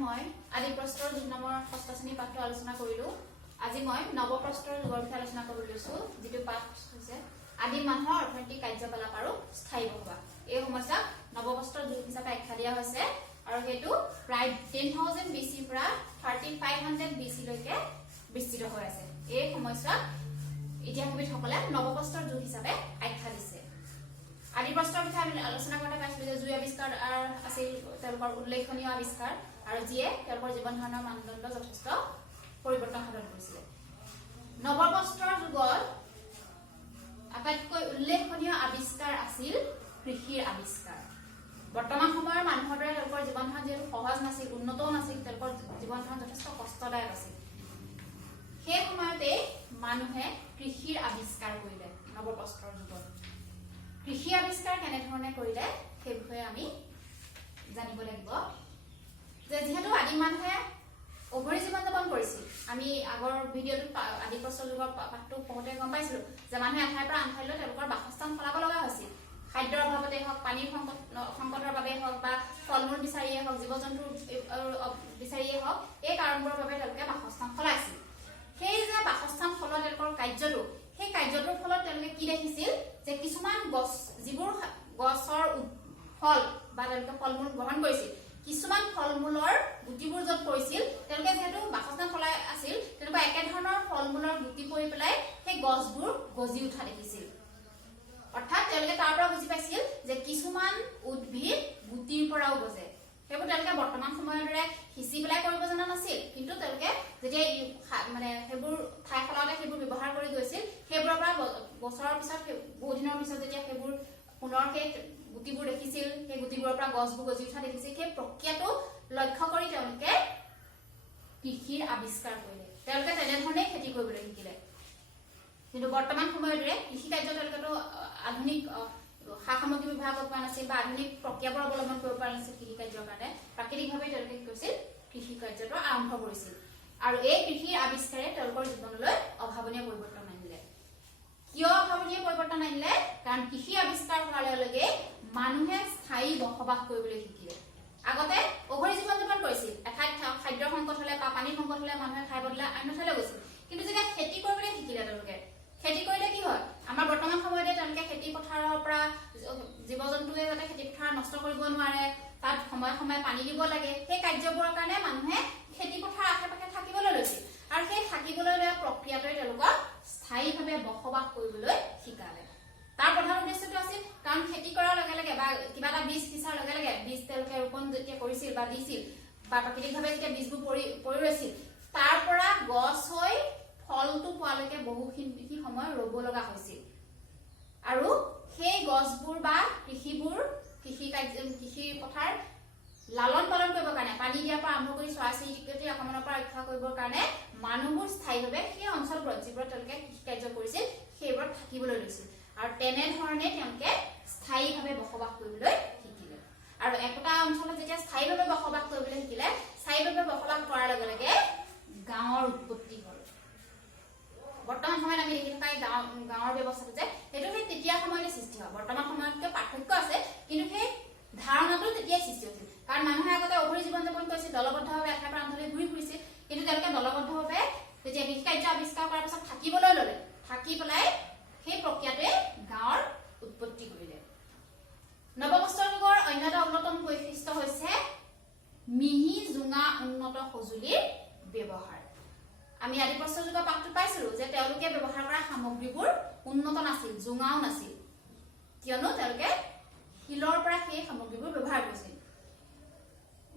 মই আদি প্ৰস্তৰ যুগ নামৰ ষষ্ঠ শ্ৰেণীৰ পাঠটো আলোচনা কৰিলো। আজি মই নৱ প্ৰস্তৰ যুগৰ বিষয়ে আলোচনা কৰিব লৈছো, যিটো পাঠ হৈছে আদিম মানুহৰ অৰ্থনৈতিক কাৰ্যকলাপ আৰু স্থায়ী বসবাস। এই সমস্যাক নৱ প্ৰস্তৰ যুগ হিচাপে আখ্যা দিয়া হৈছে আৰু সেইটো প্ৰায় 10,000 BC পৰা 3500 BC লৈকে বিস্তৃত হৈ আছে। এই সমস্যাক ইতিহাসবিদসকলে নৱ প্ৰস্তৰ যুগ হিচাপে আখ্যা দিছে। আদি প্ৰস্তৰ বিষয়ে আমি আলোচনা কৰোঁতে পাইছিলো যে জুই আৱিষ্কাৰ আছিল তেওঁলোকৰ উল্লেখনীয় আৱিষ্কাৰ আৰু যিয়ে তেওঁলোকৰ জীৱন ধাৰণৰ মানদণ্ড যথেষ্ট পৰিৱৰ্তন সাধন কৰিছিলে। নৱ প্ৰস্তৰ যুগত আটাইতকৈ উল্লেখনীয় আৱিষ্কাৰ আছিল কৃষিৰ আৱিষ্কাৰ। বৰ্তমান সময়ৰ মানুহৰ দৰে তেওঁলোকৰ জীৱন ধাৰণ যিহেতু সহজ নাছিল, উন্নতও নাছিল, তেওঁলোকৰ জীৱন ধাৰণ যথেষ্ট কষ্টদায়ক আছিল। সেই সময়তে মানুহে কৃষিৰ আৱিষ্কাৰ কৰিলে। নৱ প্ৰস্তৰ যুগত কৃষি আৱিষ্কাৰ কেনেধৰণে কৰিলে সেই বিষয়ে আমি জানিব লাগিব। যে যিহেতু আদিম মানুহে অঘৰী জীৱন যাপন কৰিছিল, আমি আগৰ ভিডিঅ'টোত আদি প্ৰস্তৰ যুগৰ পাঠটো পঢ়োতে গম পাইছিলো যে মানুহে এঠাইৰ পৰা আন ঠাইলৈ তেওঁলোকৰ বাসস্থান সলাব লগা হৈছিল। খাদ্যৰ অভাৱতে হওক, পানীৰ সংকটৰ বাবে হওক বা ফল মূল বিচাৰিয়ে হওক, জীৱ জন্তু বিচাৰিয়ে হওক, এই কাৰণবোৰৰ বাবে তেওঁলোকে বাসস্থান সলাইছিল। সেই যে বাসস্থান সলোৱা তেওঁলোকৰ কাৰ্যটো, সেই কাৰ্যটোৰ ফলত তেওঁলোকে কি দেখিছিল যে কিছুমান গছ, যিবোৰ গছৰ ফল বা তেওঁলোকে ফল মূল গ্ৰহণ কৰিছিল, কিছুমান ফল মূলৰ গুটিবোৰ য'ত পৰিছিল, তেওঁলোকে যিহেতু বাসস্থান সলাই আছিল, তেনেকুৱা একেধৰণৰ ফল মূলৰ গুটি পৰি পেলাই সেই গছবোৰ গজি উঠা দেখিছিল। অৰ্থাৎ তেওঁলোকে তাৰ পৰা বুজি পাইছিল যে কিছুমান উদ্ভিদ গুটিৰ পৰাও গজে। সেইবোৰ তেওঁলোকে বৰ্তমান সময়ৰ দৰে সিঁচি পেলাই কৰিব জনা নাছিল, কিন্তু তেওঁলোকে যেতিয়া সেইবোৰ ঠাই সলাওঁতে সেইবোৰ ব্যৱহাৰ কৰি গৈছিল, সেইবোৰৰ পৰা বছৰৰ পিছত বহু দিনৰ পিছত যেতিয়া সেইবোৰ পুনৰ সেই গুটিবোৰ দেখিছিল, সেই গুটিবোৰৰ পৰা গছবোৰ গজি উঠা দেখিছিল, সেই প্ৰক্ৰিয়াটো লক্ষ্য কৰি তেওঁলোকে কৃষিৰ আৱিষ্কাৰ কৰিলে। তেওঁলোকে তেনেধৰণে খেতি কৰিবলৈ শিকিলে। কিন্তু বৰ্তমান সময়ৰ দৰে কৃষি কাৰ্য তেওঁলোকেতো আধুনিক সা সামগ্ৰী ব্যৱহাৰ কৰিব পৰা নাছিল বা আধুনিক প্ৰক্ৰিয়াবোৰ অৱলম্বন কৰিব পৰা নাছিল। কৃষি কাৰ্যৰ কাৰণে প্ৰাকৃতিকভাৱে তেওঁলোকে কি কৰিছিল, কৃষি কাৰ্যটো আৰম্ভ কৰিছিল। আৰু এই কৃষিৰ আৱিষ্কাৰে তেওঁলোকৰ জীৱনলৈ অভাৱনীয় পৰিৱৰ্তন আনিলে। কিয় অভাৱনীয় পৰিৱৰ্তন আনিলে? কাৰণ কৃষি আৱিষ্কাৰ হোৱাৰ লগে লগে মানুহে স্থায়ী বসবাস কৰিবলৈ শিকিলে। আগতে অঘৰী জীৱন যাপন কৰিছিল। এঠাইত খাদ্যৰ সংকট হলে বা পানীৰ সংকট হলে মানুহে ঠাই বদলাই আন ঠাইলৈ গৈছিল। কিন্তু যেতিয়া খেতি কৰিবলৈ শিকিলে, তেওঁলোকে খেতি কৰিলে কি হয়, আমাৰ বৰ্তমান সময়তে তেওঁলোকে খেতি পথাৰৰ পৰা জীৱ জন্তুৱে যাতে খেতি পথাৰ নষ্ট কৰিব নোৱাৰে, তাত সময়ে সময়ে পানী দিব লাগে, সেই কাৰ্যবোৰৰ কাৰণে মানুহে খেতি পথাৰ আশে পাশে থাকিবলৈ লৈছিল। আৰু সেই থাকিবলৈ লোৱা প্ৰক্ৰিয়াটোৱে তেওঁলোকক স্থায়ীভাৱে বসবাস কৰিবলৈ শিকালে। তাৰ প্ৰধান উদ্দেশ্যটো আছিল, কাৰণ খেতি কৰাৰ লগে লগে বা কিবা এটা বীজ সিঁচাৰ লগে লগে বীজ তেওঁলোকে ৰোপণ যেতিয়া কৰিছিল বা দিছিল বা প্ৰাকৃতিকভাৱে যেতিয়া বীজবোৰ পৰি ৰৈছিল, তাৰ পৰা গছ হৈ ফলটো পোৱালৈকে বহুখিনি সময় ৰ'ব লগা হৈছিল। আৰু সেই গছবোৰ বা কৃষি পথাৰ লালন পালন কৰিবৰ কাৰণে, পানী দিয়াৰ পৰা আৰম্ভ কৰি চৰাই চিৰিকটি আক্ৰমণৰ পৰা ৰক্ষা কৰিবৰ কাৰণে মানুহবোৰ স্থায়ীভাৱে সেই অঞ্চলবোৰত যিবোৰত তেওঁলোকে কৃষি কাৰ্য কৰিছিল সেইবোৰত থাকিবলৈ লৈছিল। আৰু তেনেধৰণে তেওঁলোকে স্থায়ীভাৱে বসবাস কৰিবলৈ শিকিলে। আৰু একোটা অঞ্চলত যেতিয়া স্থায়ীভাৱে বসবাস কৰিবলৈ শিকিলে, স্থায়ীভাৱে বসবাস কৰাৰ লগে লগে গাঁৱৰ উৎপত্তি হ'ল। বৰ্তমান সময়ত আমি দেখি থকা গাঁৱৰ ব্যৱস্থাটো যে সেইটো সেই তেতিয়াৰ সময়তে সৃষ্টি হয়। বৰ্তমান সময়তকৈ পাৰ্থক্য আছে, কিন্তু সেই ধাৰণাটো তেতিয়াই সৃষ্টি হৈছিল। কাৰণ মানুহে আগতে অঘৰী জীৱন যাপন কৰিছিল, দলবদ্ধভাৱে এঠাইৰ পৰা আন ঠাইলৈ ঘূৰি ফুৰিছিল। কিন্তু তেওঁলোকে দলবদ্ধভাৱে যেতিয়া কৃষি কাৰ্য আৱিষ্কাৰ কৰাৰ পিছত থাকিবলৈ ললে, থাকি পেলাই সেই প্ৰক্ৰিয়াটোৱে গাঁৱৰ উৎপত্তি কৰিলে। নৱ প্ৰস্তৰ যুগৰ অন্য এটা অন্যতম বৈশিষ্ট্য হৈছে মিহি জোঙা উন্নত সঁজুলিৰ ব্যৱহাৰ। আমি আদি প্ৰস্তৰ যুগৰ পাঠটো পাইছিলো যে তেওঁলোকে ব্যৱহাৰ কৰা সামগ্ৰীবোৰ উন্নত নাছিল, জোঙাও নাছিল, কিয়নো তেওঁলোকে শিলৰ পৰা সেই সামগ্ৰীবোৰ ব্যৱহাৰ কৰিছিল।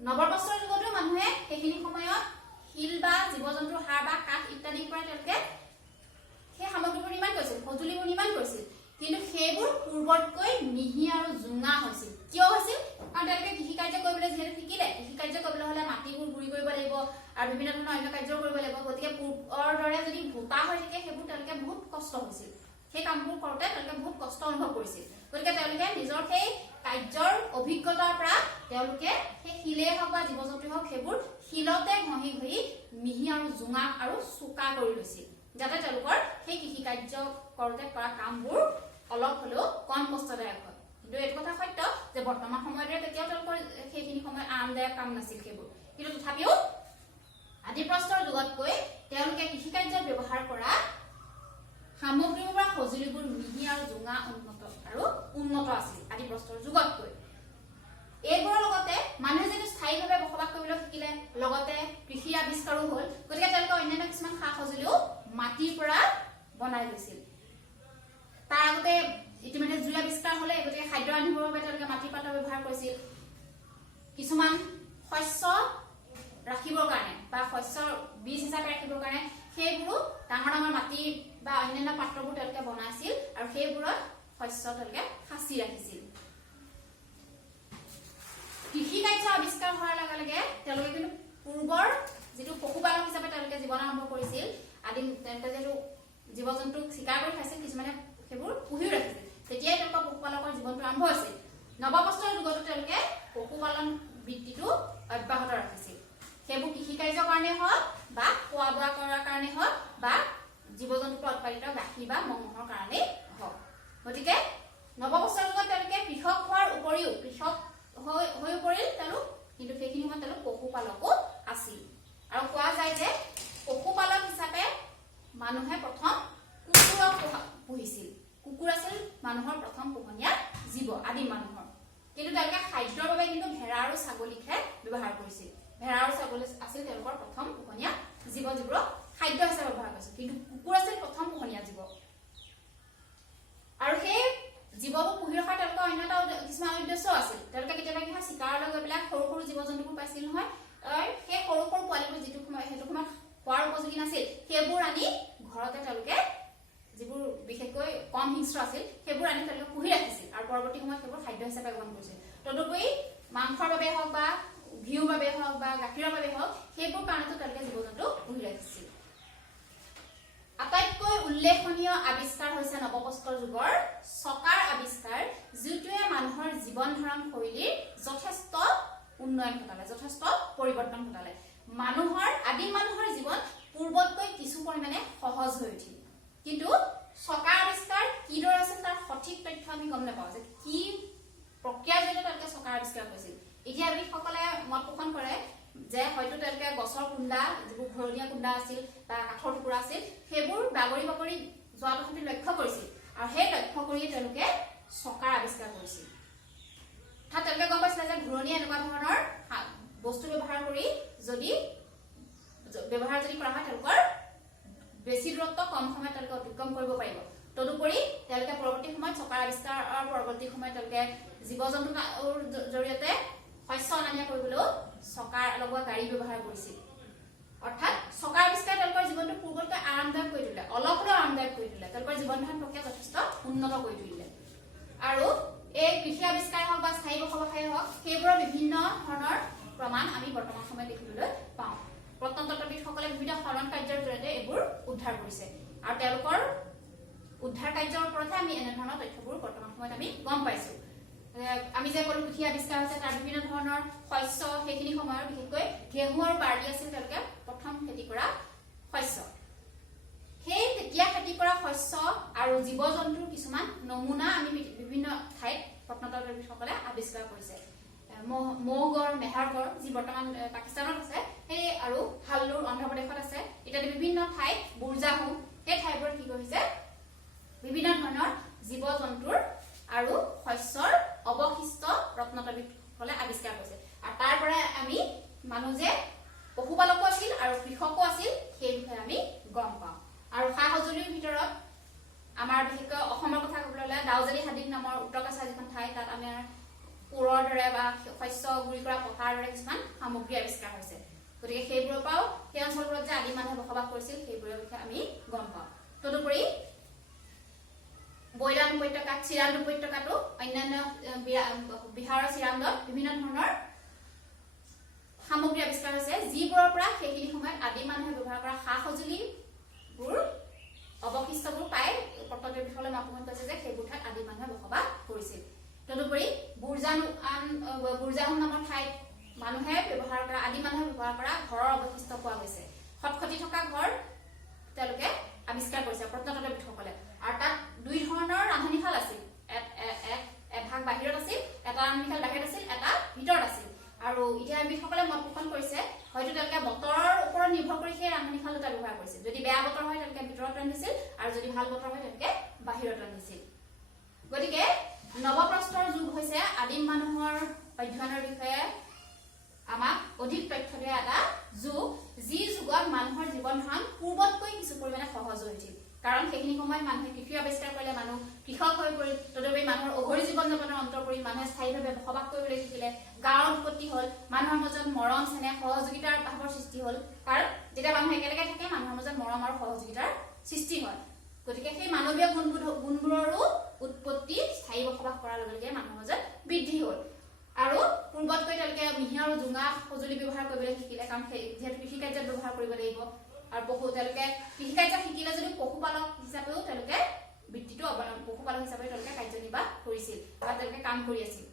নৱ প্ৰস্তৰ যুগতো মানুহে সেইখিনি সময়ত শিল বা জীৱ জন্তুৰ হাড় বা কাঠ ইত্যাদিৰ পৰা তেওঁলোকে সেই সামগ্ৰীবোৰ নিৰ্মাণ কৰিছিল, সঁজুলিবোৰ নিৰ্মাণ কৰিছিল। কিন্তু সেইবোৰ পূৰ্বতকৈ মিহি আৰু জোঙা হৈছিল। কিয় হৈছিল? কাৰণ তেওঁলোকে কৃষি কাৰ্য কৰিবলৈ যিহেতু শিকিলে, কৃষি কাৰ্য কৰিবলৈ হলে মাটিবোৰ গুৰি কৰিব লাগিব আৰু বিভিন্ন ধৰণৰ অন্য কাৰ্য কৰিব লাগিব। গতিকে পূৰ্বৰ দৰে যদি ভোটা হৈ থাকে, সেইবোৰ তেওঁলোকে বহুত কষ্ট হৈছিল। সেই কামবোৰ কৰোঁতে তেওঁলোকে বহুত কষ্ট অনুভৱ কৰিছিল। গতিকে তেওঁলোকে নিজৰ সেই কাৰ্যৰ অভিজ্ঞতাৰ পৰা তেওঁলোকে সেই শিলেই হওক বা জীৱ জন্তুৱেই হওক, সেইবোৰ শিলতে ঘঁহি ঘঁহি মিহি আৰু জোঙা আৰু চোকা কৰি লৈছিল, যাতে তেওঁলোকৰ সেই কৃষি কাৰ্য কৰোঁতে কৰা কামবোৰ অলপ হলেও কম কষ্টদায়ক হয়। কিন্তু এইটো কথা সত্য যে বৰ্তমান সময়ত তেতিয়াও তেওঁলোকৰ সেইখিনি সময় আৰামদায়ক কাম নাছিল। সেইবোৰ কিন্তু তথাপিও আদি প্ৰস্তৰ যুগতকৈ তেওঁলোকে কৃষি কাৰ্যত ব্যৱহাৰ কৰা সামগ্ৰীবোৰ বা সঁজুলিবোৰ মিহি আৰু জোঙা উন্নত আছিল আদি প্ৰস্তৰ যুগতকৈ। এইবোৰৰ লগতে মানুহে যদি স্থায়ীভাৱে বসবাস কৰিবলৈ শিকিলে, লগতে কৃষিৰ আৱিষ্কাৰো হ'ল, গতিকে তেওঁলোকে অন্যান্য কিছুমান সা সঁজুলিও মাটিৰ পৰা বনাই লৈছিল। তাৰ আগতে ইতিমধ্যে জুই আৱিষ্কাৰ হ'লে, গতিকে খাদ্য ৰান্ধিবৰ বাবে তেওঁলোকে মাটিৰ পাত্ৰ ব্যৱহাৰ কৰিছিল। কিছুমান শস্য ৰাখিবৰ কাৰণে বা শস্যৰ বীজ হিচাপে ৰাখিবৰ কাৰণে সেইবোৰো ডাঙৰ ডাঙৰ মাটি বা অন্যান্য পাত্ৰবোৰ তেওঁলোকে বনাইছিল আৰু সেইবোৰত শস্য তেওঁলোকে সাঁচি ৰাখিছিল। কৃষি কাৰ্য আৱিষ্কাৰ হোৱাৰ লগে লগে তেওঁলোকে কিন্তু পূৰ্বৰ যিটো পশুপালক হিচাপে তেওঁলোকে জীৱন আৰম্ভ কৰিছিল, তেওঁলোকে যিটো জীৱ জন্তুক চিকাৰ কৰি খাইছিল, কিছুমানে সেইবোৰ পুহিও ৰাখিছিল, তেতিয়াই তেওঁলোকৰ পশুপালকৰ জীৱনটো আৰম্ভ হৈছিল। নৱপ্ৰস্তৰ যুগতো তেওঁলোকে পশুপালন বৃত্তিটো অব্যাহত ৰাখিছিল। সেইবোৰ কৃষি কাৰ্যৰ কাৰণে হওক বা খোৱা বোৱা কৰাৰ কাৰণে হওক বা জীৱ জন্তুৰ পৰা উৎপাদিত গাখীৰ বা মঙহৰ কাৰণে হওক। গতিকে নৱপ্ৰস্তৰ যুগত তেওঁলোকে কৃষক হোৱাৰ উপৰিও হৈ পৰিল তেওঁলোক, কিন্তু সেইখিনি সময়ত তেওঁলোক পশুপালকো আছিল। আৰু কোৱা যায় যে পশুপালক হিচাপে মানুহে প্ৰথম কুকুৰক পুহিছিল। কুকুৰ আছিল মানুহৰ প্ৰথম পোহনীয়া জীৱ আদিম মানুহৰ। কিন্তু তেওঁলোকে খাদ্যৰ বাবে কিন্তু ভেড়া আৰু ছাগলীকহে ব্যৱহাৰ কৰিছিল। ভেড়া আৰু ছাগলী আছিল তেওঁলোকৰ প্ৰথম পোহনীয়া জীৱ, যিবোৰক খাদ্য হিচাপে ব্যৱহাৰ কৰিছিল। কিন্তু কুকুৰ আছিল প্ৰথম পোহনীয়া জীৱ। আৰু সেই জীৱবোৰ পুহি ৰখাৰ তেওঁলোকৰ অন্য এটা কিছুমান উদ্দেশ্য আছিল। তেওঁলোকে কেতিয়াবা কি হয়, চিকাৰলৈ গৈ পেলাই সৰু সৰু জীৱ জন্তুবোৰ পাইছিল নহয়, সেই সৰু সৰু পোৱালিবোৰ সেইটো সময়ত খোৱাৰ উপযোগী নাছিল, সেইবোৰ আনি ঘৰতে তেওঁলোকে, যিবোৰ বিশেষকৈ কম হিংস্ৰ আছিল, সেইবোৰ আনি তেওঁলোকে পুহি ৰাখিছিল আৰু পৰৱৰ্তী সময়ত সেইবোৰ খাদ্য হিচাপে গ্ৰহণ কৰিছিল। তদুপৰি মাংসৰ বাবে হওক বা ঘিউৰ বাবে হওক বা গাখীৰৰ বাবে হওক, সেইবোৰ কাৰণেতো তেওঁলোকে জীৱ জন্তু পুহি ৰাখিছিল। আটাইতকৈ উল্লেখনীয় আৱিষ্কাৰ হৈছে নৱপ্ৰস্তৰ যুগৰ চকাৰ আৱিষ্কাৰ, যিটোৱে মানুহৰ জীৱন ধাৰণ শৈলীৰ যথেষ্ট উন্নয়ন ঘটালে, যথেষ্ট পৰিৱৰ্তন ঘটালে। আদিম মানুহৰ জীৱন পূৰ্বতকৈ কিছু পৰিমাণে সহজ হৈ উঠিল। কিন্তু চকাৰ আৱিষ্কাৰ কিদৰে আছিল তাৰ সঠিক তথ্য আমি গম নাপাওঁ, যে কি প্ৰক্ৰিয়াৰ জৰিয়তে তেওঁলোকে চকাৰ আৱিষ্কাৰ কৰিছিল। ইতিহাসবিদসকলে মত পোষণ কৰে যে হয়তো তেওঁলোকে গছৰ কুণ্ডা, যিবোৰ ঘৰণীয়া কুণ্ডা আছিল বা কাঠৰ টুকুৰা আছিল, সেইবোৰ বাগৰি বাগৰি যোৱাটো সিহঁতি লক্ষ্য কৰিছিল আৰু সেই লক্ষ্য কৰিয়ে তেওঁলোকে চকাৰ আৱিষ্কাৰ কৰিছিল। অৰ্থাৎ তেওঁলোকে গম পাইছিলে যে ঘূৰণীয়া এনেকুৱা ধৰণৰ বস্তু ব্যৱহাৰ কৰি যদি কৰা হয়, তেওঁলোকৰ বেছি দূৰত্ব কম সময়ত তেওঁলোকে অতিক্ৰম কৰিব পাৰিব। তদুপৰি তেওঁলোকে পৰৱৰ্তী সময়ত চকাৰ আৱিষ্কাৰৰ পৰৱৰ্তী সময়ত তেওঁলোকে জীৱ জন্তুৰ জৰিয়তে শস্য অনা নিয়া কৰিবলৈও চকাৰ লগোৱা গাড়ী ব্যৱহাৰ কৰিছিল। অৰ্থাৎ চকাৰ আৱিষ্কাৰ তেওঁলোকৰ জীৱনটো পূৰ্বতকৈ আৰামদায়ক কৰি তুলিলে, অলপ হ'লেও আৰামদায়ক কৰি তুলিলে, তেওঁলোকৰ জীৱন ধাৰণ প্ৰক্ৰিয়া যথেষ্ট উন্নত কৰি তুলিলে। আৰু এই কৃষি আৱিষ্কাৰ হওক বা স্থায়ী বসবাসেই হওক, সেইবোৰৰ বিভিন্ন ধৰণৰ প্ৰমাণ আমি বৰ্তমান সময়ত দেখিবলৈ পাওঁ। প্ৰত্নতত্ত্ববিদসকলে বিভিন্ন খনন কাৰ্যৰ জৰিয়তে এইবোৰ উদ্ধাৰ কৰিছে আৰু তেওঁলোকৰ উদ্ধাৰ কাৰ্যৰ ওপৰতহে আমি এনেধৰণৰ তথ্যবোৰ বৰ্তমান সময়ত আমি গম পাইছো। আমি যে ক'লো কৃষি আৱিষ্কাৰ হৈছে, তাৰ বিভিন্ন ধৰণৰ শস্য, সেইখিনি সময়ৰ বিশেষকৈ ঘেঁহু আৰু বাৰ্লি আছিল তেওঁলোকে প্ৰথম খেতি কৰা শস্য। সেই তেতিয়া খেতি কৰা শস্য আৰু জীৱ জন্তুৰ কিছুমান নমুনা আমি বিভিন্ন ঠাইত প্ৰত্নতত্ত্ববিদসকলে আৱিষ্কাৰ কৰিছে। মৌগড়, মেহৰগড়, যি বৰ্তমান পাকিস্তানত আছে, সেই আৰু হাল্লুৰ অন্ধ্ৰপ্ৰদেশত আছে, ইত্যাদি বিভিন্ন ঠাইত, বুৰজাহোম, সেই ঠাইবোৰত কি কৰিছে, বিভিন্ন ধৰণৰ জীৱ জন্তুৰ আৰু শস্যৰ অৱশিষ্ট প্ৰত্নতত্ত্ববিদসকলে আৱিষ্কাৰ কৰিছে। আৰু তাৰ পৰা আমি মানুহ যে পশুপালকো আছিল আৰু কৃষকো আছিল, সেই বিষয়ে আমি গম পাওঁ। আৰু সা সঁজুলিৰ ভিতৰত আমাৰ বিশেষকৈ অসমৰ কথা ক'বলৈ হ'লে দাউজেলী হাবিং নামৰ উত্তৰ কাছাৰ যিখন ঠাই, তাত আমাৰ কোৰৰ দৰে বা শস্য গুৰি কৰা পথাৰ দৰে কিছুমান সামগ্ৰী আৱিষ্কাৰ হৈছে। গতিকে সেইবোৰৰ পৰাও সেই অঞ্চলবোৰত যে আদিম মানুহে বসবাস কৰিছিল, সেইবোৰৰ বিষয়ে আমি গম পাওঁ। তদুপৰি বৈলাম উপত্যকাত, চিৰান্দ উপত্যকাতো, অন্যান্য বিহাৰৰ চিৰান্দত বিভিন্ন ধৰণৰ সামগ্ৰী আৱিষ্কাৰ হৈছে, যিবোৰৰ পৰা সেইখিনি সময়ত আদিম মানুহে ব্যৱহাৰ কৰা সা সঁজুলিবোৰ অৱশিষ্টবোৰ পাই প্ৰত্নতত্ত্ববিদসকলে মত পোষণ কৰিছে যে সেইবোৰ ঠাইত আদিম মানুহে বসবাস কৰিছিল। তদুপৰি বুৰজাহোম নামৰ ঠাইত মানুহে ব্যৱহাৰ কৰা, আদিম মানুহে ব্যৱহাৰ কৰা ঘৰৰ অৱশিষ্ট পোৱা গৈছে। খটখটি থকা ঘৰ তেওঁলোকে আৱিষ্কাৰ কৰিছে প্ৰত্নতত্ত্ববিদসকলে। আৰু তাত দুই ধৰণৰ ৰান্ধনীশাল আছিল, এভাগ বাহিৰত আছিল, এটা ৰান্ধনীশাল বাহিৰত আছিল, এটা ভিতৰত আছিল। আৰু ইতিহাসবিদসকলে মত পোষণ কৰিছে হয়তো তেওঁলোকে বতৰৰ ওপৰত নিৰ্ভৰ কৰি সেই ৰান্ধনীশাল দুটা ব্যৱহাৰ কৰিছিল যদি বেয়া বতৰ হয় তেওঁলোকে ভিতৰত ৰান্ধিছিল আৰু যদি ভাল বতৰ হয় তেওঁলোকে বাহিৰত ৰান্ধিছিল গতিকে নৱপ্ৰস্তৰ যুগ হৈছে আদিম মানুহৰ অধ্যয়নৰ বিষয়ে আমাক অধিক তথ্য দিয়া এটা যুগ যি যুগত মানুহৰ জীৱন ধাৰণ পূৰ্বতকৈ কিছু পৰিমাণে সহজ হৈছিল কাৰণ সেইখিনি সময়ত মানুহে কৃষি আৱিষ্কাৰ কৰিলে মানুহ কৃষক হৈ পৰিল তদুপৰি মানুহৰ অঘৰী জীৱন যাপনৰ অন্ত পৰি মানুহে স্থায়ীভাৱে বসবাস কৰিবলৈ শিকিলে গাঁৱৰ উৎপত্তি হ'ল মানুহৰ মাজত মৰম চেনেহ সহযোগিতাৰ ভাৱৰ সৃষ্টি হ'ল কাৰণ যেতিয়া মানুহ একেলগে থাকে মানুহৰ মাজত মৰম আৰু সহযোগিতাৰ সৃষ্টি হয় গতিকে সেই মানৱীয় গুণবোৰৰো উৎপত্তি স্থায়ী বসবাস কৰাৰ লগে লগে মানুহৰ মাজত বৃদ্ধি হ'ল আৰু পূৰ্বতকৈ তেওঁলোকে মিহি আৰু জোঙা সঁজুলি ব্যৱহাৰ কৰিবলৈ শিকিলে কাৰণ যিহেতু কৃষি কাৰ্যত ব্যৱহাৰ কৰিব লাগিব আৰু তেওঁলোকে কৃষি কাৰ্য শিকিলে যদিও পশুপালক হিচাপেও তেওঁলোকে বৃত্তিটো পশুপালক হিচাপে তেওঁলোকে কাৰ্যনিৰ্বাহ কৰিছিল বা তেওঁলোকে কাম কৰি আছিল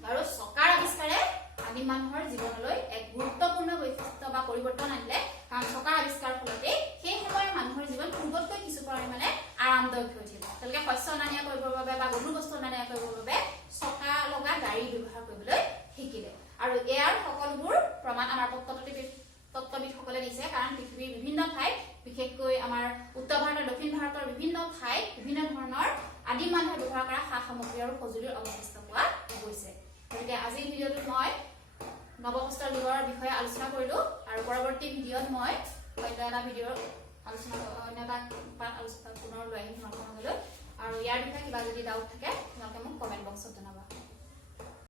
আৰু চকাৰ আৱিষ্কাৰে আদিম মানুহৰ জীৱনলৈ এক গুৰুত্বপূৰ্ণ বৈশিষ্ট্য বা পৰিৱৰ্তন আনিলে কাৰণ চকাৰ আৱিষ্কাৰৰ ফলতে সেই সময়ৰ মানুহৰ জীৱন পূৰ্বতকৈ কিছু পৰিমাণে আৰামদায়ক হৈছিল তেওঁলোকে শস্য অনা নিয়া কৰিবৰ বাবে বা গধুৰ বস্তু অনা নিয়া কৰিবৰ বাবে চকা লগা গাড়ী ব্যৱহাৰ কৰিবলৈ শিকিলে আৰু ইয়াৰ সকলোবোৰ প্ৰমাণ আমাৰ তত্ত্ববিদসকলে দিছে কাৰণ পৃথিৱীৰ বিভিন্ন ঠাইত বিশেষকৈ আমাৰ উত্তৰ ভাৰত আৰু দক্ষিণ ভাৰতৰ বিভিন্ন ঠাইত বিভিন্ন ধৰণৰ আদিম মানুহে ব্যৱহাৰ কৰা সা সামগ্ৰী আৰু সঁজুলিৰ অৱশিষ্ট পোৱা গৈছে গতিকে আজিৰ ভিডিঅ'টোত মই নৱপ্ৰস্তৰ যুগৰ বিষয়ে আলোচনা কৰিলো আৰু পৰৱৰ্তী ভিডিঅ'ত মই অন্য এটা ভিডিঅ'ৰ আলোচনা পুনৰ লৈ আহিম তোমালোকৰ মাজলৈ আৰু ইয়াৰ বিষয়ে কিবা যদি ডাউট থাকে তোমালোকে মোক কমেণ্ট বক্সত জনাবা